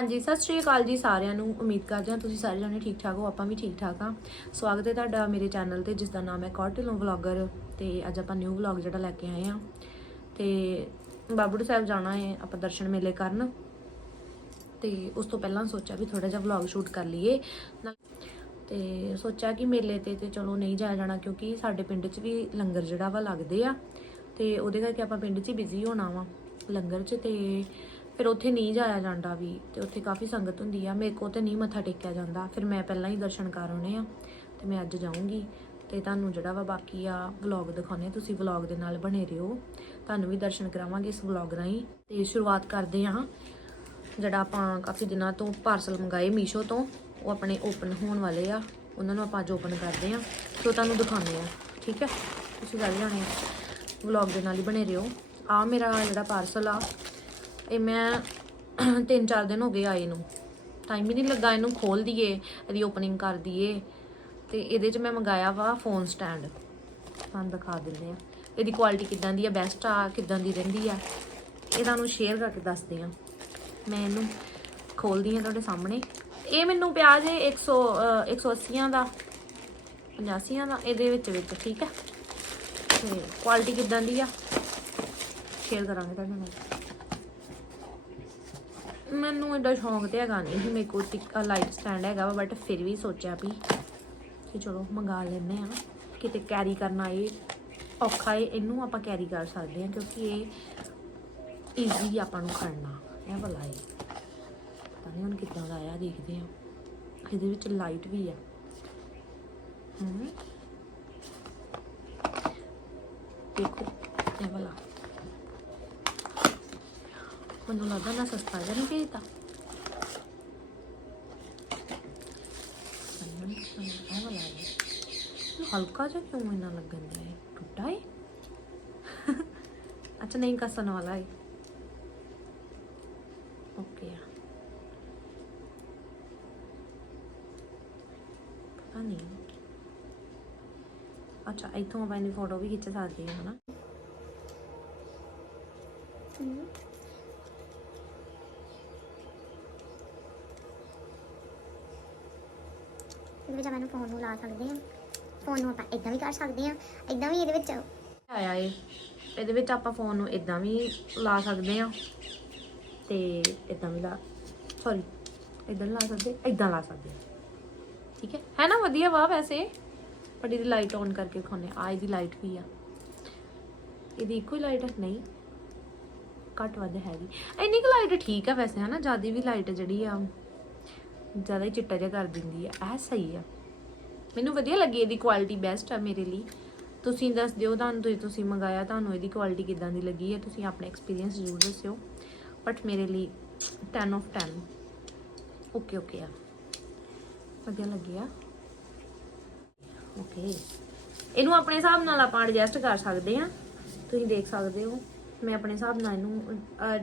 ਹਾਂਜੀ, ਸਤਿ ਸ਼੍ਰੀ ਅਕਾਲ ਜੀ ਸਾਰਿਆਂ ਨੂੰ। ਉਮੀਦ ਕਰਦੇ ਹਾਂ ਤੁਸੀਂ ਸਾਰੇ ਜਣੇ ਠੀਕ ਠਾਕ ਹੋ, ਆਪਾਂ ਵੀ ਠੀਕ ਠਾਕ ਹਾਂ। ਸਵਾਗਤ ਹੈ ਤੁਹਾਡਾ ਮੇਰੇ ਚੈਨਲ ਤੇ ਜਿਸ ਦਾ ਨਾਮ ਹੈ ਕੌਟਿਲੋਂ ਵਲੌਗਰ। ਤੇ ਅੱਜ ਆਪਾਂ ਨਿਊ ਵਲੌਗ ਜਿਹੜਾ ਲੈ ਕੇ ਆਏ ਹਾਂ। ਤੇ ਬਾਬੜੂ ਸਾਹਿਬ ਜਾਣਾ ਹੈ ਆਪਾਂ ਦਰਸ਼ਨ ਮੇਲੇ ਕਰਨ। ਤੇ ਉਸ ਤੋਂ ਪਹਿਲਾਂ ਸੋਚਿਆ ਵੀ ਥੋੜਾ ਜਿਹਾ ਵਲੌਗ ਸ਼ੂਟ ਕਰ ਲਈਏ। ਨਾਲ- ਤੇ ਸੋਚਿਆ ਕਿ ਮੇਲੇ ਤੇ ਤੇ ਚਲੋ ਨਹੀਂ ਜਾਇਆ ਜਾਣਾ, ਕਿਉਂਕਿ ਸਾਡੇ ਪਿੰਡ 'ਚ ਵੀ ਲੰਗਰ ਜਿਹੜਾ ਵਾ ਲੱਗਦੇ ਆ। ਤੇ ਉਹਦੇ ਕਰਕੇ ਆਪਾਂ ਪਿੰਡ 'ਚ ਹੀ ਬਿਜ਼ੀ ਹੋਣਾ ਵਾ। ਲੰਗਰ 'ਚ ਤੇ ਫਿਰ ਉੱਥੇ ਨਹੀਂ ਜਾਇਆ ਜਾਂਦਾ ਵੀ ਤੇ ਉੱਥੇ ਕਾਫੀ ਸੰਗਤ ਹੁੰਦੀ ਆ। ਮੇਰੇ ਕੋਲ ਤੇ ਨਹੀਂ ਮੱਥਾ ਟੇਕਿਆ ਜਾਂਦਾ। ਫਿਰ ਮੈਂ ਪਹਿਲਾਂ ਹੀ ਦਰਸ਼ਨ ਕਰ ਆਉਣੇ ਆ ਤੇ ਮੈਂ ਅੱਜ ਜਾਊਂਗੀ ਤੇ ਤੁਹਾਨੂੰ ਜਿਹੜਾ ਵਾ ਬਾਕੀ ਆ ਵਲੌਗ ਦਿਖਾਉਣੇ ਆ। ਤੁਸੀਂ ਵਲੌਗ ਦੇ ਨਾਲ ਬਣੇ ਰਹੋ। ਤੁਹਾਨੂੰ ਵੀ ਦਰਸ਼ਨ ਕਰਾਵਾਂਗੇ ਇਸ ਵਲੌਗ ਰਾਹੀਂ। ਤੇ ਸ਼ੁਰੂਆਤ ਕਰਦੇ ਹਾਂ। ਜਿਹੜਾ ਆਪਾਂ ਕਾਫੀ ਦਿਨਾਂ ਤੋਂ ਪਾਰਸਲ ਮੰਗਾਏ ਮੀਸ਼ੋ ਤੋਂ, ਉਹ ਆਪਣੇ ਓਪਨ ਹੋਣ ਵਾਲੇ ਆ। ਉਹਨਾਂ ਨੂੰ ਆਪਾਂ ਅੱਜ ਓਪਨ ਕਰਦੇ ਆ ਸੋ ਤੁਹਾਨੂੰ ਦਿਖਾਉਂਦੇ ਆ ਠੀਕ ਹੈ? ਤੁਸੀਂ ਗੱਲ ਜਾਣੇ ਵਲੌਗ ਦੇ ਨਾਲ ਹੀ ਬਣੇ ਰਹੋ। ਆ ਮੇਰਾ ਜਿਹੜਾ ਪਾਰਸਲ ਆ ਇਹ ਮੈਂ ਤਿੰਨ ਚਾਰ ਦਿਨ ਹੋ ਗਏ ਆਏ ਨੂੰ। ਟਾਈਮ ਹੀ ਨਹੀਂ ਲੱਗਾ ਇਹਨੂੰ ਖੋਲ ਦਈਏ ਇਹਦੀ ਓਪਨਿੰਗ ਕਰ ਦਈਏ ਤੇ ਇਹਦੇ 'ਚ ਮੈਂ ਮੰਗਾਇਆ ਵਾ ਫੋਨ ਸਟੈਂਡ ਤੁਹਾਨੂੰ ਦਿਖਾ ਦਿੰਦੇ ਆ ਇਹਦੀ ਕੁਆਲਿਟੀ ਕਿੱਦਾਂ ਦੀ ਆ ਬੈਸਟ ਆ, ਕਿੱਦਾਂ ਦੀ ਰਹਿੰਦੀ ਆ। ਇਹ ਤੁਹਾਨੂੰ ਸ਼ੇਅਰ ਕਰਕੇ ਦੱਸਦੇ ਆ ਮੈਂ ਇਹਨੂੰ ਖੋਲਦੀ ਆ ਤੁਹਾਡੇ ਸਾਹਮਣੇ। ਇਹ ਮੈਨੂੰ ਪਿਆ ਜੇ 100 ਅਹ 180 ਦਾ 85 ਦਾ, ਇਹਦੇ ਵਿੱਚ ਵਿੱਚ, ਠੀਕ ਹੈ ਤੇ ਕੁਆਲਿਟੀ ਕਿੱਦਾਂ ਦੀ ਆ? ਸ਼ੇਅਰ ਕਰਾਂਗੇ ਤੁਹਾਡੇ ਨਾਲ। ਮੈਨੂੰ ਇਹਦਾ ਸ਼ੌਂਕ ਤੇ ਹੈਗਾ ਨਹੀਂ ਕਿ ਮੇਰੇ ਕੋਲ ਟਿੱਕਾ ਲਾਈਟ ਸਟੈਂਡ ਹੈਗਾ ਵਾ ਬਟ ਫਿਰ ਵੀ ਸੋਚਿਆ ਵੀ ਕਿ ਚਲੋ ਮੰਗਾ ਲੈਂਦੇ ਆ ਕਿਤੇ ਕੈਰੀ ਕਰਨਾ ਇਹ ਔਖਾ ਹੈ ਇਹਨੂੰ ਆਪਾਂ ਕੈਰੀ ਕਰ ਸਕਦੇ ਹਾਂ ਕਿਉਂਕਿ ਇਹ ਈਜ਼ੀ ਆਪਾਂ ਨੂੰ ਖੜਨਾ, ਇਹ ਵਾਲਾ ਹੈ ਪਤਾ ਨਹੀਂ ਹੁਣ ਕਿੱਦਾਂ ਦਾ ਆਇਆ ਦੇਖਦੇ ਆ ਇਹਦੇ ਵਿੱਚ ਲਾਈਟ ਵੀ ਆ। ਹੂੰ ਦੇਖੋ ਇਹ ਵਾਲਾ ਮੈਨੂੰ ਲੱਗਦਾ ਨਾ ਸਸਤਾ ਜਿਹਾ ਨਹੀਂ ਭੇਜਦਾ ਹਲਕਾ ਜਿਹਾ ਕਿਉਂ ਇਹਨਾਂ ਲੱਗਣ ਦਿਆ ਹੈ ਟੁੱਟਾ ਹੈ ਅੱਛਾ ਨਹੀਂ ਕਸਣ ਵਾਲਾ ਹੈ ਓਕੇ ਪਤਾ ਨਹੀਂ ਅੱਛਾ ਇੱਥੋਂ ਆਪਾਂ ਇਹਦੀ ਫੋਟੋ ਵੀ ਖਿੱਚ ਸਕਦੇ ਹਾਂ ਹਨਾ ਇਹਦੇ ਵਿੱਚ ਆਪਾਂ ਇਹਨੂੰ ਫੋਨ ਨੂੰ ਲਾ ਸਕਦੇ ਹਾਂ। ਫੋਨ ਨੂੰ ਆਪਾਂ ਇਦਾਂ ਵੀ ਕਰ ਸਕਦੇ ਹਾਂ। ਇਦਾਂ ਵੀ ਇਹਦੇ ਵਿੱਚ ਆਇਆ ਏ। ਇਹਦੇ ਵਿੱਚ ਆਪਾਂ ਫੋਨ ਨੂੰ ਇਦਾਂ ਵੀ ਲਾ ਸਕਦੇ ਆ ਤੇ ਇਦਾਂ ਵੀ ਲਾ ਸੌਰੀ ਇਦਾਂ ਲਾ ਸਕਦੇ ਇਦਾਂ ਲਾ ਸਕਦੇ ਠੀਕ ਹੈ? ਹੈ ਨਾ? ਵਧੀਆ ਵਾ ਵੈਸੇ। ਬਟ ਇਹਦੀ ਲਾਈਟ ਔਨ ਕਰਕੇ ਖਾਣੇ ਆ ਇਹਦੀ ਲਾਈਟ ਵੀ ਆ। ਇਹਦੀ ਇੱਕੋ ਹੀ ਲਾਈਟ ਨਹੀਂ। ਘੱਟ ਵੱਧ ਹੈਗੀ। ਇੰਨੀ ਕੁ ਲਾਈਟ ਠੀਕ ਆ ਵੈਸੇ ਹਨਾ ਜ਼ਿਆਦਾ ਵੀ ਲਾਈਟ ਜਿਹੜੀ ਆ ਜ਼ਿਆਦਾ ਹੀ ਚਿੱਟਾ ਜਿਹਾ ਕਰ ਦਿੰਦੀ ਆ। ਇਹ ਸਹੀ ਆ। ਮੈਨੂੰ ਵਧੀਆ ਲੱਗੀ ਇਹਦੀ ਕੁਆਲਿਟੀ ਬੈਸਟ ਆ ਮੇਰੇ ਲਈ। ਤੁਸੀਂ ਦੱਸ ਦਿਓ ਤੁਹਾਨੂੰ, ਜੇ ਤੁਸੀਂ ਮੰਗਾਇਆ ਤੁਹਾਨੂੰ ਇਹਦੀ ਕੁਆਲਿਟੀ ਕਿਦਾਂ ਦੀ ਲੱਗੀ ਹੈ ਤੁਸੀਂ ਆਪਣੇ ਐਕਸਪੀਰੀਅੰਸ ਜ਼ਰੂਰ ਦੱਸਿਓ। ਬਟ ਮੇਰੇ ਲਈ 10 ਆਫ 10 ਓਕੇ ਓਕੇ ਆ। ਵਧੀਆ ਲੱਗਿਆ ਓਕੇ ਇਹਨੂੰ ਆਪਣੇ ਹਿਸਾਬ ਨਾਲ ਆਪਾਂ ਐਡਜਸਟ ਕਰ ਸਕਦੇ ਆ। ਤੁਸੀਂ ਦੇਖ ਸਕਦੇ ਹੋ। ਮੈਂ ਆਪਣੇ ਹਿਸਾਬ ਨਾਲ ਇਹਨੂੰ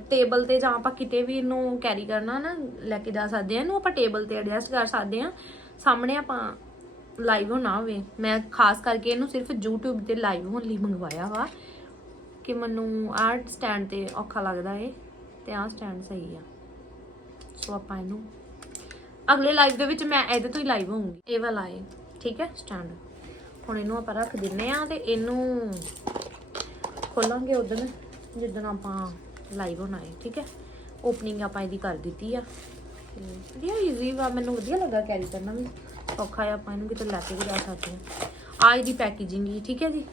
ਟੇਬਲ ਤੇ ਜਾਂ ਆਪਾਂ ਕਿਤੇ ਵੀ ਇਹਨੂੰ ਕੈਰੀ ਕਰਨਾ ਨਾ, ਲੈ ਕੇ ਜਾ ਸਕਦੇ ਆ ਇਹਨੂੰ ਆਪਾਂ ਟੇਬਲ ਤੇ ਐਡਜਸਟ ਕਰ ਸਕਦੇ ਆ ਸਾਹਮਣੇ ਆਪਾਂ ਲਾਈਵ ਹੋਣਾ ਹੋਵੇ। ਮੈਂ ਖਾਸ ਕਰਕੇ ਇਹਨੂੰ ਸਿਰਫ YouTube ਤੇ ਲਾਈਵ ਹੋਣ ਲਈ ਮੰਗਵਾਇਆ ਵਾ ਕਿ ਮੈਨੂੰ ਆਹ ਸਟੈਂਡ ਤੇ ਔਖਾ ਲੱਗਦਾ ਏ ਤੇ ਆਹ ਸਟੈਂਡ ਸਹੀ ਆ। ਸੋ ਆਪਾਂ ਇਹਨੂੰ ਅਗਲੇ ਲਾਈਵ ਦੇ ਵਿੱਚ ਮੈਂ ਇਹਦੇ ਤੋਂ ਹੀ ਲਾਈਵ ਹੋਊਂਗੀ। ਇਹ ਵਾਲਾ ਏ, ਠੀਕ ਹੈ ਸਟੈਂਡ ਹੁਣ ਇਹਨੂੰ ਆਪਾਂ ਰੱਖ ਦਿੰਨੇ ਆ ਤੇ ਇਹਨੂੰ ਖੋਲਾਂਗੇ ਉਦੋਂ ਜਿੱਦਣ ਆਪਾਂ ਲਾਈਵ ਹੋਣਾ ਹੈ, ਠੀਕ ਹੈ? ਓਪਨਿੰਗ ਆਪਾਂ ਇਹਦੀ ਕਰ ਦਿੱਤੀ ਆ। ਤੇ ਵਧੀਆ ਈਜ਼ੀ ਵਾ, ਮੈਨੂੰ ਵਧੀਆ ਲੱਗਾ ਕੈਰੀ ਕਰਨਾ ਵੀ। ਔਖਾ ਆ ਆਪਾਂ ਇਹਨੂੰ ਕਿਤੇ ਲੈ ਕੇ ਵੀ ਜਾ ਸਕਦੇ ਹਾਂ। ਆ ਇਹਦੀ ਪੈਕੇਜਿੰਗ ਹੀ, ਠੀਕ ਹੈ ਜੀ?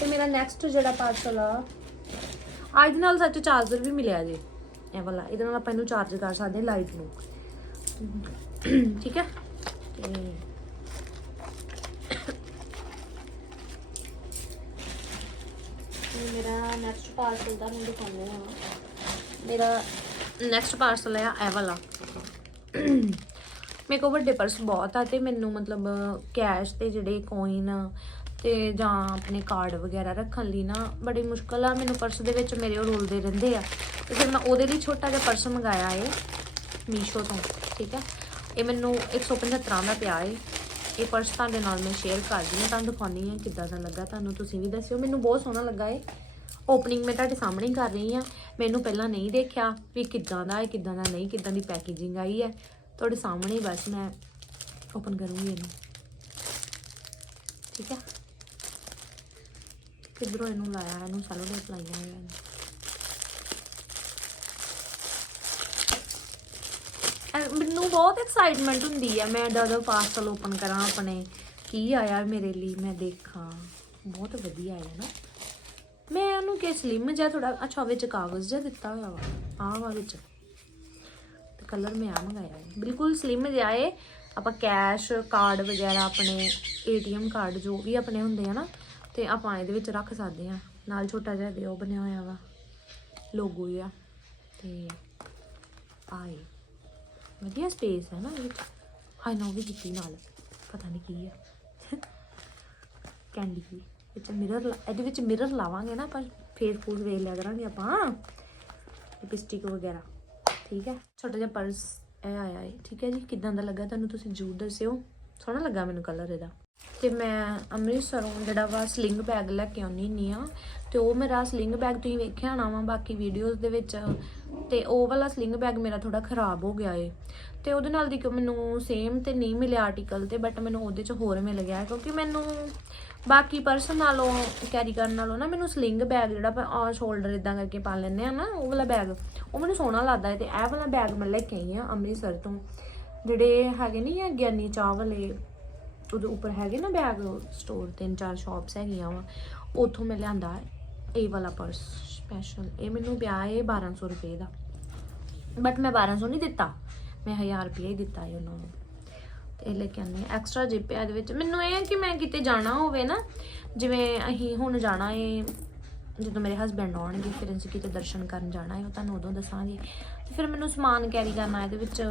ਤੇ ਮੇਰਾ ਨੈਕਸਟ ਜਿਹੜਾ ਪਾਰਸਲ ਆ ਆ ਇਹਦੇ ਨਾਲ ਸੱਚ ਚਾਰਜਰ ਵੀ ਮਿਲਿਆ ਜੀ। ਇਹ ਵਾਲਾ, ਇਹਦੇ ਨਾਲ ਆਪਾਂ ਇਹਨੂੰ ਚਾਰਜ ਕਰ ਸਕਦੇ ਹਾਂ ਲਾਈਟ ਨੂੰ। ਠੀਕ ਹੈ? ਤੇ ਇਹ ਮੇਰਾ ਨੈਕਸਟ ਪਾਰਸਲ ਦਾ ਨੂੰ ਦਿਖਾਉਂਦੇ ਹਾਂ। ਮੇਰਾ ਨੈਕਸਟ ਪਾਰਸਲ ਆ, ਇਹ ਵਾਲਾ। ਮੇਰੇ ਕੋਲ ਵੱਡੇ ਪਰਸ ਬਹੁਤ ਆ ਤੇ ਮੈਨੂੰ ਮਤਲਬ ਕੈਸ਼ ਤੇ ਜਿਹੜੇ ਕੋਇਨ ਤੇ ਜਾਂ ਆਪਣੇ ਕਾਰਡ ਵਗੈਰਾ ਰੱਖਣ ਲਈ ਨਾ ਬੜੀ ਮੁਸ਼ਕਲ ਆ। ਮੈਨੂੰ ਪਰਸ ਦੇ ਵਿੱਚ ਮੇਰੇ ਉਹ ਰੋਲਦੇ ਰਹਿੰਦੇ ਆ। ਤੇ ਫਿਰ ਮੈਂ ਉਹਦੇ ਲਈ ਛੋਟਾ ਜਿਹਾ ਪਰਸ ਮੰਗਾਇਆ ਏ, ਮੀਸ਼ੋ ਤੋਂ, ਠੀਕ ਹੈ ਇਹ ਮੈਨੂੰ 175 ਦਾ ਪਿਆ ਏ। ਇਹ ਪਰਸ ਤੁਹਾਡੇ ਨਾਲ ਮੈਂ ਸ਼ੇਅਰ ਕਰਦੀ ਹਾਂ, ਤੁਹਾਨੂੰ ਦਿਖਾਉਣੀ ਹੈ ਕਿੱਦਾਂ ਦਾ ਲੱਗਾ। ਤੁਹਾਨੂੰ ਤੁਸੀਂ ਵੀ ਦੱਸਿਓ। ਮੈਨੂੰ ਬਹੁਤ ਸੋਹਣਾ ਲੱਗਾ ਏ। ਓਪਨਿੰਗ ਮੈਂ ਤੁਹਾਡੇ ਸਾਹਮਣੇ ਹੀ ਕਰ ਰਹੀ ਆ ਮੈਨੂੰ ਪਹਿਲਾਂ ਨਹੀਂ ਦੇਖਿਆ ਵੀ ਕਿੱਦਾਂ ਦਾ ਹੈ, ਕਿੱਦਾਂ ਦਾ ਨਹੀਂ, ਕਿੱਦਾਂ ਦੀ ਪੈਕੇਜਿੰਗ ਆਈ ਹੈ। ਤੁਹਾਡੇ ਸਾਹਮਣੇ ਬਸ ਮੈਂ ਓਪਨ ਕਰੂੰਗੀ ਇਹਨੂੰ। ਠੀਕ ਹੈ? ਕਿਧਰੋਂ ਇਹਨੂੰ ਲਾਇਆ, ਇਹਨੂੰ ਸੈਲੋ ਟੇਪ ਲਾਈਆਂ ਹੋਈਆਂ ਨੇ। ਮੈਨੂੰ ਬਹੁਤ ਐਕਸਾਈਟਮੈਂਟ ਹੁੰਦੀ ਹੈ ਮੈਂ ਜਦੋਂ ਪਾਰਸਲ ਓਪਨ ਕਰਾਂ ਆਪਣੇ, ਕੀ ਆਇਆ ਮੇਰੇ ਲਈ, ਮੈਂ ਦੇਖਾਂ। ਬਹੁਤ ਵਧੀਆ ਹੈ ਨਾ। ਮੈਂ ਉਹਨੂੰ ਕਿ ਸਲਿਮ ਜਿਹਾ ਥੋੜਾ ਅੱਛਾ ਵਿੱਚ ਕਾਗਜ਼ ਜਿਹਾ ਦਿੱਤਾ ਹੋਇਆ ਵਾ। ਆਹ ਵਾ ਵਿੱਚ ਤੇ ਕਲਰ ਮੈਂ ਆ ਮੰਗਾਇਆ ਹੈ ਬਿਲਕੁਲ ਸਲਿਮ ਜਿਹਾ ਏ ਆਪਾਂ ਕੈਸ਼ ਕਾਰਡ ਵਗੈਰਾ, ਆਪਣੇ ਏਟੀਐਮ ਕਾਰਡ ਜੋ ਵੀ ਆਪਣੇ ਹੁੰਦੇ ਆ ਨਾ, ਤੇ ਆਪਾਂ ਇਹਦੇ ਵਿੱਚ ਰੱਖ ਸਕਦੇ ਆ। ਨਾਲ ਛੋਟਾ ਜਿਹਾ ਦੇ ਉਹ ਬਣਿਆ ਹੋਇਆ ਵਾ ਲੋਗੋ ਜਿਹਾ। ਤੇ ਆਏ ਵਧੀਆ ਸਪੇਸ ਹੈ ਨਾ ਇਹਦੇ ਵਿੱਚ ਹਾਈ ਨਾ ਉਹ ਵੀ ਕੀਤੀ ਨਾਲ। ਪਤਾ ਨਹੀਂ ਕੀ ਹੈ ਕੈਂਡੀ ਕੀ ਵਿੱਚ ਮਿਰਰ ਇਹਦੇ ਵਿੱਚ ਮਿਰਰ ਲਾਵਾਂਗੇ ਨਾ ਆਪਾਂ ਫੇਸ ਫੂਸ ਵੇਖ ਲਿਆ ਕਰਾਂਗੇ ਆਪਾਂ। ਲਿਪਸਟਿਕ ਵਗੈਰਾ, ਠੀਕ ਹੈ? ਛੋਟਾ ਜਿਹਾ ਪਰਸ ਇਹ ਆਇਆ ਹੈ ਠੀਕ ਹੈ ਜੀ? ਕਿਦਾਂ ਦਾ ਲੱਗਾ ਤੁਹਾਨੂੰ ਤੁਸੀਂ ਜਰੂਰ ਦੱਸਿਓ। ਸੋਹਣਾ ਲੱਗਾ ਮੈਨੂੰ ਕਲਰ ਇਹਦਾ। ਤੇ ਮੈਂ ਅੰਮ੍ਰਿਤਸਰੋਂ ਜਿਹੜਾ ਵਾ ਸਲਿੰਗ ਬੈਗ ਲੈ ਕੇ ਆਉਣੀ ਹੁੰਦੀ ਆ ਤੇ ਉਹ ਮੇਰਾ ਸਲਿੰਗ ਬੈਗ ਤੁਸੀਂ ਵੇਖਿਆ ਹੋਣਾ ਵਾ ਬਾਕੀ ਵੀਡੀਓਜ਼ ਦੇ ਵਿੱਚ। ਤੇ ਉਹ ਵਾਲਾ ਸਲਿੰਗ ਬੈਗ ਮੇਰਾ ਥੋੜਾ ਖਰਾਬ ਹੋ ਗਿਆ ਏ। ਤੇ ਉਹਦੇ ਨਾਲ ਦੀ ਕਿ ਮੈਨੂੰ ਸੇਮ ਤੇ ਨਹੀਂ ਮਿਲਿਆ ਆਰਟੀਕਲ ਤੇ ਬਟ ਮੈਨੂੰ ਉਹਦੇ ਚ ਹੋਰ ਮਿਲ ਗਿਆ, ਕਿਉਂਕਿ ਮੈਨੂੰ ਬਾਕੀ ਪਰਸ ਨਾਲੋਂ ਕੈਰੀ ਕਰਨ ਨਾਲੋਂ ਨਾ ਮੈਨੂੰ ਸਲਿੰਗ ਬੈਗ ਜਿਹੜਾ ਆਪਾਂ ਸ਼ੋਲਡਰ ਇਦਾਂ ਕਰਕੇ ਪਾ ਲੈਂਦੇ ਆ ਨਾ, ਉਹ ਵਾਲਾ ਬੈਗ ਉਹ ਮੈਨੂੰ ਸੋਹਣਾ ਲੱਗਦਾ ਹੈ ਤੇ ਇਹ ਵਾਲਾ ਬੈਗ ਮੈਂ ਲੈ ਕੇ ਆਈ ਆ ਅੰਮ੍ਰਿਤਸਰ ਤੋਂ। ਜਿਹੜੇ ਹੈਗੇ ਨਹੀਂ ਆ ਗਿਆਨੀ ਚਾਹ ਵਾਲੇ, ਉਹਦੇ ਉੱਪਰ ਹੈਗੇ ਨਾ ਬੈਗ ਸਟੋਰ ਤਿੰਨ ਚਾਰ ਸ਼ਾਪਸ ਹੈਗੀਆਂ ਵਾ, ਉੱਥੋਂ ਮੈਂ ਲਿਆਂਦਾ। ਹੈ ਇਹ ਵਾਲਾ ਪਰਸ ਸਪੈਸ਼ਲ ਇਹ ਮੈਨੂੰ ਪਿਆ ਹੈ 1200 ਰੁਪਏ ਦਾ। ਬਟ ਮੈਂ 1200 ਨਹੀਂ ਦਿੱਤਾ। ਮੈਂ 1000 ਰੁਪਏ ਹੀ ਦਿੱਤਾ ਹੈ ਉਹਨਾਂ ਨੂੰ। ਤੇ ਇਹ ਲੈ ਕੇ ਆਨੇ ਐਕਸਟਰਾ ਜਿਪ ਹੈ ਇਹਦੇ ਵਿੱਚ। ਮੈਨੂੰ ਇਹ ਹੈ ਕਿ ਮੈਂ ਕਿਤੇ ਜਾਣਾ ਹੋਵੇ ਨਾ, ਜਿਵੇਂ ਅਸੀਂ ਹੁਣ ਜਾਣਾ ਏ ਜਦੋਂ ਮੇਰੇ ਹਸਬੰਡ ਆਉਣਗੇ, ਫਿਰ ਅਸੀਂ ਕਿਤੇ ਦਰਸ਼ਨ ਕਰਨ ਜਾਣਾ ਹੈ, ਉਹ ਤੁਹਾਨੂੰ ਉਦੋਂ ਦੱਸਾਂਗੇ। ਤੇ ਫਿਰ ਮੈਨੂੰ ਸਮਾਨ ਕੈਰੀ ਕਰਨਾ ਇਹਦੇ ਵਿੱਚ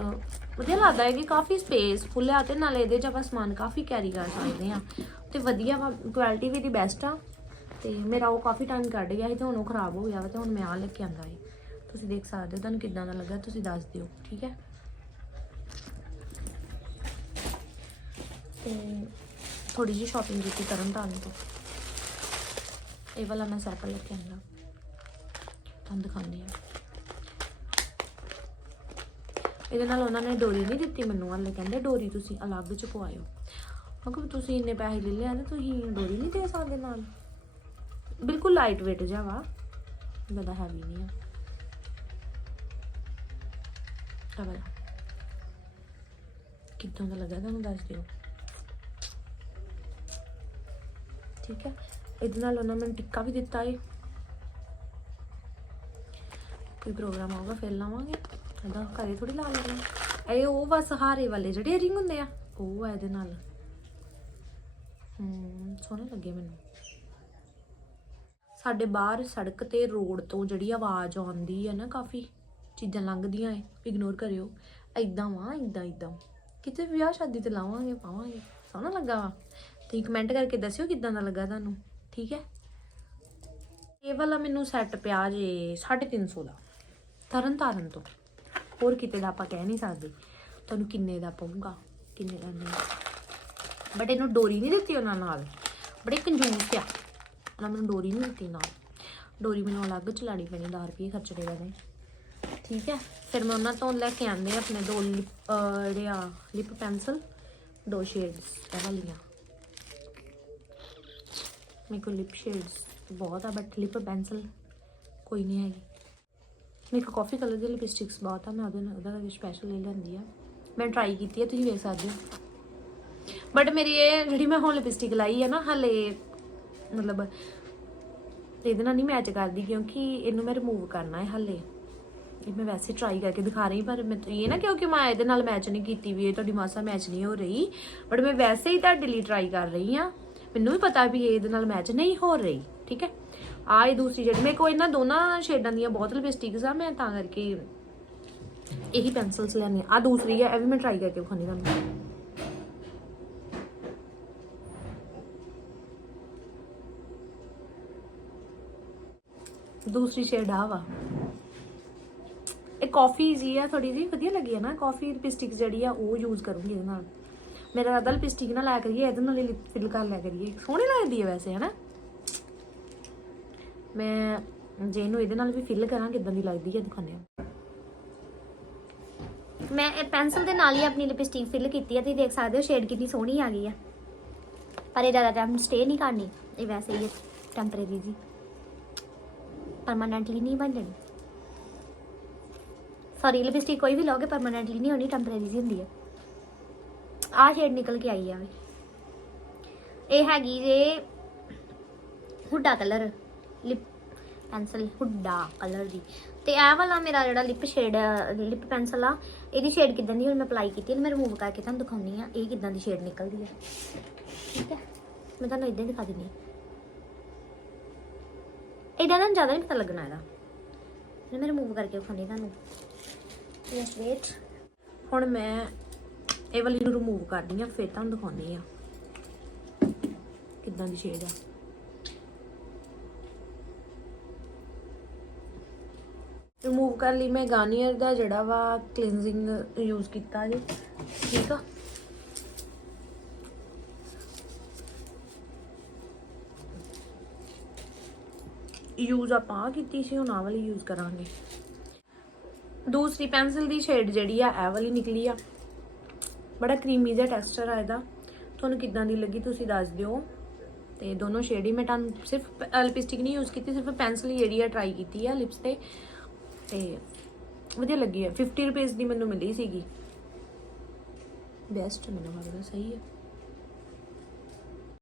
ਵਧੀਆ ਲੱਗਦਾ ਹੈ ਕਿ ਕਾਫੀ ਸਪੇਸ ਫੁੱਲ ਆ ਤੇ ਨਾਲੇ ਇਹਦੇ 'ਚ ਆਪਾਂ ਸਮਾਨ ਕਾਫੀ ਕੈਰੀ ਕਰ ਸਕਦੇ ਆ ਤੇ ਵਧੀਆ ਵਾ ਕੁਆਲਿਟੀ ਵੀ ਦੀ ਬੈਸਟ ਆ। ਤੇ ਮੇਰਾ ਉਹ ਕਾਫੀ ਟਾਈਮ ਕੱਢ ਗਿਆ ਸੀ ਤੇ ਹੁਣ ਉਹ ਖਰਾਬ ਹੋ ਗਿਆ ਵਾ ਤੇ ਹੁਣ ਮੈਂ ਆ ਲੈ ਕੇ ਆਂਦਾ ਏ ਤੁਸੀਂ ਦੇਖ ਸਕਦੇ ਹੋ ਤੁਹਾਨੂੰ ਕਿੱਦਾਂ ਦਾ ਲੱਗਾ, ਤੁਸੀਂ ਦੱਸ ਦਿਓ, ਠੀਕ ਹੈ? ਤੇ ਥੋੜੀ ਜਿਹੀ ਸ਼ਾਪਿੰਗ ਕੀਤੀ ਕਰਨ ਤਾਰਨ ਤੋਂ। ਇਹ ਵਾਲਾ ਮੈਂ ਸਰਕਲ ਲੈ ਕੇ ਆਂਦਾ। ਤੁਹਾਨੂੰ ਦਿਖਾਉਂਦੀ ਆ ਇਹਦੇ ਨਾਲ ਉਹਨਾਂ ਨੇ ਡੋਰੀ ਨਹੀਂ ਦਿੱਤੀ ਮੈਨੂੰ ਹਾਲੇ ਕਹਿੰਦੇ ਡੋਰੀ ਤੁਸੀਂ ਅਲੱਗ ਚ ਪਵਾਇਓ। ਕਿਉਂਕਿ ਤੁਸੀਂ ਇੰਨੇ ਪੈਸੇ ਲੈ ਲਿਆ ਨਾ ਤੁਸੀਂ ਡੋਰੀ ਨਹੀਂ ਦੇ ਸਕਦੇ ਨਾਲ? ਬਿਲਕੁਲ ਲਾਈਟ weight ਜਿਹਾ ਵਾ। ਜ਼ਿਆਦਾ ਹੈਵੀ ਨਹੀਂ ਆ। ਆ ਵਾਲਾ। ਕਿੱਦਾਂ ਦਾ ਲੱਗਾ ਤੁਹਾਨੂੰ ਦੱਸ ਦਿਓ। ਠੀਕ ਹੈ। ਇਹਦੇ ਨਾਲ ਉਹਨਾਂ ਮੈਨੂੰ ਟਿੱਕਾ ਵੀ ਦਿੱਤਾ ਏ। ਕੋਈ ਪ੍ਰੋਗਰਾਮ ਆਊਗਾ, ਫਿਰ ਲਾਵਾਂਗੇ। ਇਹਦਾ ਘਰੇ ਥੋੜੀ ਲਾ ਲੈਣਾ ਇਹ ਉਹ ਬਸ ਹਾਰੇ ਵਾਲੇ ਜਿਹੜੇ ਰਿੰਗ ਹੁੰਦੇ ਆ, ਉਹ ਆ ਇਹਦੇ ਨਾਲ। ਹੂੰ, ਸੋਹਣੇ ਲੱਗੇ ਮੈਨੂੰ। ਸਾਡੇ ਬਾਹਰ ਸੜਕ ਤੇ ਰੋਡ ਤੋਂ ਜਿਹੜੀ ਆਵਾਜ਼ ਆਉਂਦੀ ਹੈ ਨਾ, ਕਾਫੀ ਚੀਜ਼ਾਂ ਲੰਘਦੀਆਂ ਏ ਇਗਨੋਰ ਕਰਿਓ। ਐਦਾਂ ਵਾ ਐਦਾਂ ਐਦਾਂ ਕਿਤੇ ਵਿਆਹ ਸ਼ਾਦੀ ਤੇ ਲਾਵਾਂਗੇ, ਪਾਵਾਂਗੇ, ਸੋਹਣਾ ਲੱਗਾ ਵਾ। ਤੁਸੀਂ ਕਮੈਂਟ ਕਰਕੇ ਦੱਸਿਓ ਕਿਦਾਂ ਦਾ ਲੱਗਾ ਤੁਹਾਨੂੰ, ਠੀਕ ਹੈ? ਇਹ ਵਾਲਾ ਮੈਨੂੰ ਸੈੱਟ ਪਿਆ ਜੇ 350 ਦਾ ਤਰਨ ਤਾਰਨ ਤੋਂ। ਹੋਰ ਕਿਤੇ ਦਾ ਆਪਾਂ ਕਹਿ ਨਹੀਂ ਸਕਦੇ। ਤੁਹਾਨੂੰ ਕਿੰਨੇ ਦਾ ਪਊਗਾ, ਕਿੰਨੇ ਦਾ ਨਹੀਂ। ਬਟ ਇਹਨੂੰ ਡੋਰੀ ਨਹੀਂ ਦਿੱਤੀ ਉਹਨਾਂ ਨਾਲ। ਬੜੇ ਕੰਜੂਸ ਆ। ਉਹਨਾਂ ਮੈਨੂੰ ਡੋਰੀ ਨਹੀਂ ਦਿੱਤੀ ਨਾਲ ਡੋਰੀ ਮੈਨੂੰ ਅਲੱਗ ਚਲਾਣੀ ਪੈਣੀ 10 ਰੁਪਏ ਖਰਚਣੇ ਪੈਣੇ। ਠੀਕ ਹੈ? ਫਿਰ ਮੈਂ ਉਹਨਾਂ ਤੋਂ ਲੈ ਕੇ ਆਂਦੇ ਆਪਣੇ ਦੋ ਲਿਪ ਜਿਹੜੇ ਆ, ਲਿਪ ਪੈਨਸਲ, ਦੋ ਸ਼ੇਡਸ ਇਹ ਵਾਲੀਆਂ। ਮੇਰੇ ਕੋਲ ਲਿਪ ਸ਼ੇਡਸ ਬਹੁਤ ਆ ਬਟ ਲਿਪ ਪੈਨਸਲ ਕੋਈ ਨਹੀਂ ਹੈਗੀ। ਮੇਰੇ ਕੋਲ ਕਾਫੀ ਕਲਰ ਦੀ ਲਿਪਸਟਿਕਸ ਬਹੁਤ ਆ, ਮੈਂ ਉਹਦੇ ਨਾਲ, ਉਹਦਾ ਵੀ ਸਪੈਸ਼ਲ ਲੈ ਲੈਂਦੀ ਆ ਮੈਂ ਟਰਾਈ ਕੀਤੀ ਹੈ ਤੁਸੀਂ ਵੇਖ ਸਕਦੇ ਹੋ। ਬਟ ਮੇਰੀ ਇਹ ਜਿਹੜੀ ਮੈਂ ਹੁਣ ਲਿਪਸਟਿਕ ਲਾਈ ਹੈ ਨਾ, ਹਲੇ ਮਤਲਬ ਇਹਦੇ ਨਾਲ ਨਹੀਂ ਮੈਚ ਕਰਦੀ ਕਿਉਂਕਿ ਇਹਨੂੰ ਮੈਂ ਰਿਮੂਵ ਕਰਨਾ ਹੈ ਹਲੇ। ਇਹ ਮੈਂ ਵੈਸੇ ਟਰਾਈ ਕਰਕੇ ਦਿਖਾ ਰਹੀ ਪਰ ਮੈਂ ਇਹ ਨਾ ਕਿਉਂਕਿ ਮੈਂ ਇਹਦੇ ਨਾਲ ਮੈਚ ਨਹੀਂ ਕੀਤੀ ਵੀ ਇਹ ਤੁਹਾਡੀ ਮਾਸਾ ਮੈਚ ਨਹੀਂ ਹੋ ਰਹੀ। ਬਟ ਮੈਂ ਵੈਸੇ ਹੀ ਤੁਹਾਡੇ ਲਈ ਟਰਾਈ ਕਰ ਰਹੀ ਆ ਮੈਨੂੰ ਵੀ ਪਤਾ ਵੀ ਇਹ ਇਹਦੇ ਨਾਲ ਮੈਚ ਨਹੀਂ ਹੋ ਰਹੀ, ਠੀਕ ਹੈ? ਆ ਇਹ ਦੂਸਰੀ ਜਿਹੜੀ ਮੇਰੇ ਕੋਲ ਇਹਨਾਂ ਦੋਨਾਂ ਸ਼ੇਡਾਂ ਦੀਆਂ ਬਹੁਤ ਲਿਪਸਟਿਕਸ ਆ, ਮੈਂ ਤਾਂ ਕਰਕੇ ਇਹੀ ਪੈਨਸਲਸ ਲੈਣੀ ਆ ਦੂਸਰੀ ਆ ਇਹ ਵੀ ਮੈਂ ਟਰਾਈ ਕਰਕੇ ਵਿਖਾਣੀ ਤੁਹਾਨੂੰ। ਦੂਸਰੀ ਸ਼ੇਡ ਆ ਵਾ। ਇਹ ਕਾਫੀ ਜੀ ਆ ਥੋੜੀ ਜੀ ਵਧੀਆ ਲੱਗੀ ਆ ਨਾ। ਕਾਫੀ ਲਿਪਸਟਿਕ ਜਿਹੜੀ ਆ, ਉਹ ਯੂਜ਼ ਕਰੂੰਗੀ ਇਹਦੇ ਨਾਲ। ਮੇਰਾ ਰਾਦਾ ਲਿਪਸਟਿਕ ਨਾਲ ਲਾਇਆ ਕਰੀਏ, ਇਹਦੇ ਨਾਲ ਹੀ ਲਿਪ ਫਿਲ ਕਰ ਲਿਆ ਕਰੀਏ। ਸੋਹਣੀ ਲੱਗਦੀ ਹੈ ਵੈਸੇ, ਹਨਾ? ਮੈਂ, ਜੇ ਇਹਨੂੰ ਇਹਦੇ ਨਾਲ ਵੀ ਫਿਲ ਕਰਾਂ, ਕਿਦਾਂ ਦੀ ਲੱਗਦੀ ਹੈ ਦਿਖਾਉਂਦੇ ਆ। ਮੈਂ ਇਹ ਪੈਨਸਲ ਦੇ ਨਾਲ ਹੀ ਆਪਣੀ ਲਿਪਸਟਿਕ ਫਿਲ ਕੀਤੀ ਹੈ ਤੁਸੀਂ ਦੇਖ ਸਕਦੇ ਹੋ ਸ਼ੇਡ ਕਿੰਨੀ ਸੋਹਣੀ ਆ ਗਈ ਆ। ਪਰ ਇਹ ਜ਼ਿਆਦਾ ਟਾਈਮ ਸਟੇ ਨਹੀਂ ਕਰਨੀ, ਇਹ ਵੈਸੇ ਹੀ ਟੈਂਪਰੇਰੀ ਜੀ। ਪਰਮਾਨੈਂਟਲੀ ਨਹੀਂ ਬਣ ਜਾਣੀ। ਸੌਰੀ ਲਿਪਸਟਿਕ ਕੋਈ ਵੀ ਲੋਗੇ ਪਰਮਾਨੈਂਟਲੀ ਨਹੀਂ ਹੋਣੀ ਟੈਂਪਰੇਰੀ ਜੀ ਹੁੰਦੀ ਹੈ ਆਹ ਸ਼ੇਡ ਨਿਕਲ ਕੇ ਆਈ ਆ ਵੀ। ਇਹ ਹੈਗੀ ਜੇ Huda colour lip pencil Huda colour ਦੀ। ਤੇ ਇਹ ਵਾਲਾ ਮੇਰਾ ਜਿਹੜਾ ਲਿਪ ਸ਼ੇਡ ਲਿਪ ਪੈਨਸਲ ਆ, ਇਹਦੀ ਸ਼ੇਡ ਕਿਦਾਂ ਦੀ ਹੁਣ ਮੈਂ ਅਪਲਾਈ ਕੀਤੀ ਹੈ ਮੈਂ ਰਿਮੂਵ ਕਰਕੇ ਤੁਹਾਨੂੰ ਦਿਖਾਉਣੀ ਆ, ਇਹ ਕਿਦਾਂ ਦੀ ਸ਼ੇਡ ਨਿਕਲਦੀ ਹੈ ਠੀਕ ਹੈ ਮੈਂ ਤੁਹਾਨੂੰ ਇਦਾਂ ਦਿਖਾ ਦਿੰਦੀ ਹਾਂ ਇਹਦਾ ਨਾ ਜ਼ਿਆਦਾ ਨਹੀਂ ਪਤਾ ਲੱਗਣਾ ਇਹਦਾ। ਇਹਨੂੰ ਮੈਂ ਰਿਮੂਵ ਕਰਕੇ ਦਿਖਾਉਣੀ ਤੁਹਾਨੂੰ। ਯੈਸ ਵੇਟ ਹੁਣ ਮੈਂ ਇਹ ਵਾਲੀ ਨੂੰ ਰਿਮੂਵ ਕਰਦੀ ਆ, ਫਿਰ ਤੁਹਾਨੂੰ ਦਿਖਾਉਂਦੀ ਆ। ਕਿੱਦਾਂ ਦੀ ਸ਼ੇਡ ਆ। ਰਿਮੂਵ ਕਰ ਲਈ ਮੈਂ ਗਾਰਨੀਅਰ ਦਾ ਜਿਹੜਾ ਵਾ ਕਲੀਨਜ਼ਿੰਗ ਯੂਜ਼ ਕੀਤਾ ਜੀ। ਠੀਕ ਆ? ਯੂਜ਼ ਆਪਾਂ ਆਹ ਕੀਤੀ ਸੀ, ਹੁਣ ਆਹ ਵਾਲੀ ਯੂਜ਼ ਕਰਾਂਗੇ। ਦੂਸਰੀ ਪੈਨਸਲ ਦੀ ਸ਼ੇਡ ਜਿਹੜੀ ਆ, ਇਹ ਵਾਲੀ ਨਿਕਲੀ ਆ। ਬੜਾ ਕਰੀਮੀ ਜਿਹਾ ਟੈਕਸਚਰ ਆ ਇਹਦਾ। ਤੁਹਾਨੂੰ ਕਿੱਦਾਂ ਦੀ ਲੱਗੀ ਤੁਸੀਂ ਦੱਸ ਦਿਓ। ਤੇ ਦੋਨੋਂ ਸ਼ੇਡ ਹੀ ਮੈਂ ਤੁਹਾਨੂੰ ਸਿਰਫ ਲਿਪਸਟਿਕ ਨਹੀਂ ਯੂਜ਼ ਕੀਤੀ, ਸਿਰਫ ਪੈਨਸਲ ਹੀ ਜਿਹੜੀ ਆ ਟਰਾਈ ਕੀਤੀ ਆ ਲਿਪਸ ਤੇ। ਤੇ ਵਧੀਆ ਲੱਗੀ ਆ। 50 ਰੁਪਏ ਦੀ ਮੈਨੂੰ ਮਿਲੀ ਸੀਗੀ। ਬੈਸਟ ਮੈਨੂੰ ਲੱਗਦਾ ਸਹੀ ਹੈ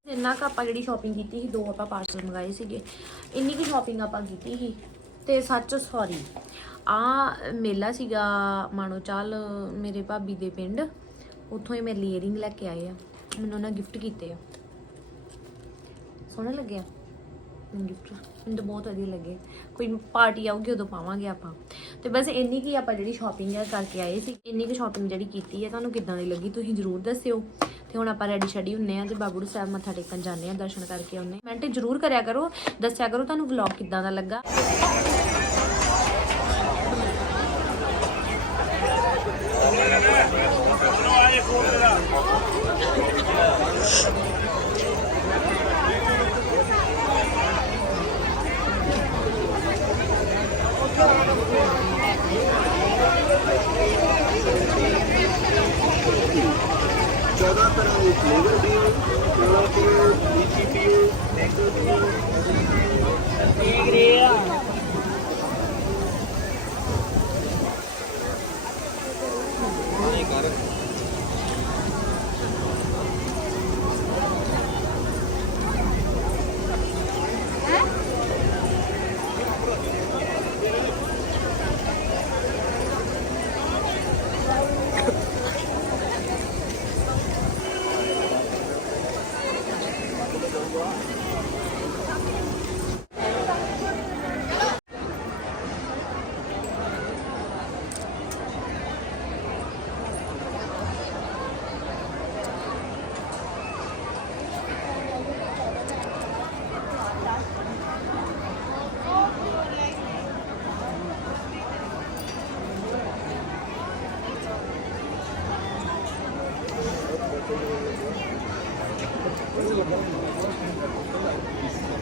ਜਿੰਨਾ ਕੁ ਆਪਾਂ ਜਿਹੜੀ ਸ਼ਾਪਿੰਗ ਕੀਤੀ ਸੀ, ਦੋ ਆਪਾਂ ਪਾਰਸਲ ਮੰਗਾਏ ਸੀਗੇ। ਇੰਨੀ ਕੁ ਸ਼ਾਪਿੰਗ ਆਪਾਂ ਕੀਤੀ ਸੀ। ਤੇ ਸੱਚ ਸੌਰੀ ਆ ਮੇਲਾ ਸੀਗਾ ਮਾਣੋ ਚਾਲ ਮੇਰੇ ਭਾਬੀ ਦੇ ਪਿੰਡ। ਉੱਥੋਂ ਹੀ ਮੇਰੇ ਲਈ ਈਅਰਿੰਗ ਲੈ ਕੇ ਆਏ ਆ। ਮੈਨੂੰ ਉਹਨਾਂ ਗਿਫਟ ਕੀਤੇ ਆ। ਸੋਹਣੇ ਲੱਗਿਆ ਗਿਫਟ ਮੈਨੂੰ ਤਾਂ ਬਹੁਤ ਵਧੀਆ ਲੱਗੇ। ਕੋਈ ਪਾਰਟੀ ਆਊਗੀ, ਉਦੋਂ ਪਾਵਾਂਗੇ ਆਪਾਂ। ਤੇ ਬਸ ਇੰਨੀ ਕੀ ਆਪਾਂ ਜਿਹੜੀ ਸ਼ਾਪਿੰਗ ਹੈ ਕਰਕੇ ਆਏ ਸੀ। ਇੰਨੀ ਕੀ ਸ਼ਾਪਿੰਗ ਜਿਹੜੀ ਕੀਤੀ ਹੈ ਤੁਹਾਨੂੰ ਕਿੱਦਾਂ ਦੀ ਲੱਗੀ, ਤੁਸੀਂ ਜਰੂਰ ਦੱਸਿਓ। ਤੇ ਹੁਣ ਆਪਾਂ ਰੈਡੀ ਸ਼ੈਡੀ ਹੁੰਨੇ ਆ ਤੇ ਬਾਬੂੜ ਸਾਹਿਬ ਮੱਥਾ ਟੇਕਣ ਜਾਂਦੇ ਆ ਦਰਸ਼ਨ ਕਰਕੇ ਆਉਨੇ ਕਮੈਂਟ ਜਰੂਰ ਕਰਿਆ ਕਰੋ, ਦੱਸਿਆ ਕਰੋ ਤੁਹਾਨੂੰ ਵਲੌਗ ਕਿੱਦਾਂ ਦਾ ਲੱਗਾ। これはもう、これは全然、これはいいですね。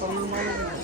Tamam,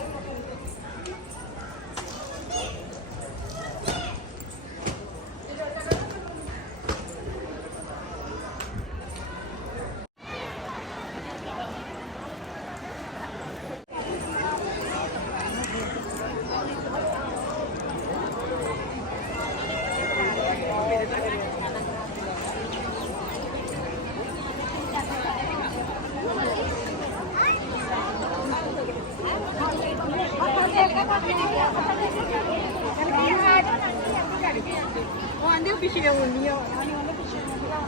fishy yung niya. Ano yung fishy yung niya?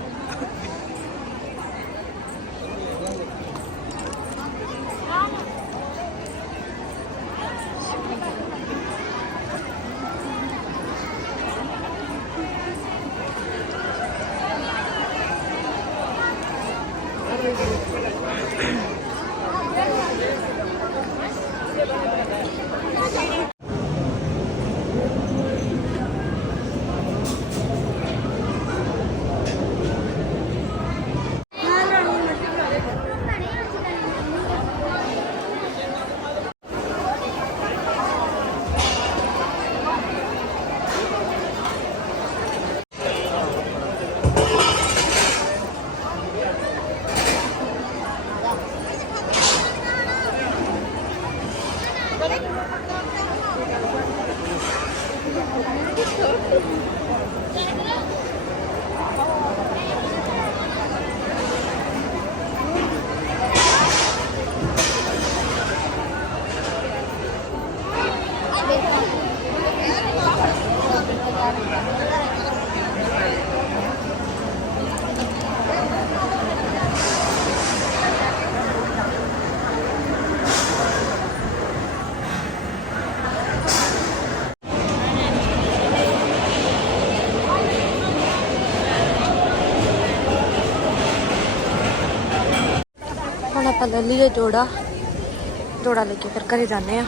ਲੈ ਲਈਏ ਜੋੜਾ। ਜੋੜਾ ਲੈ ਕੇ ਫਿਰ ਘਰੇ ਜਾਂਦੇ ਆ।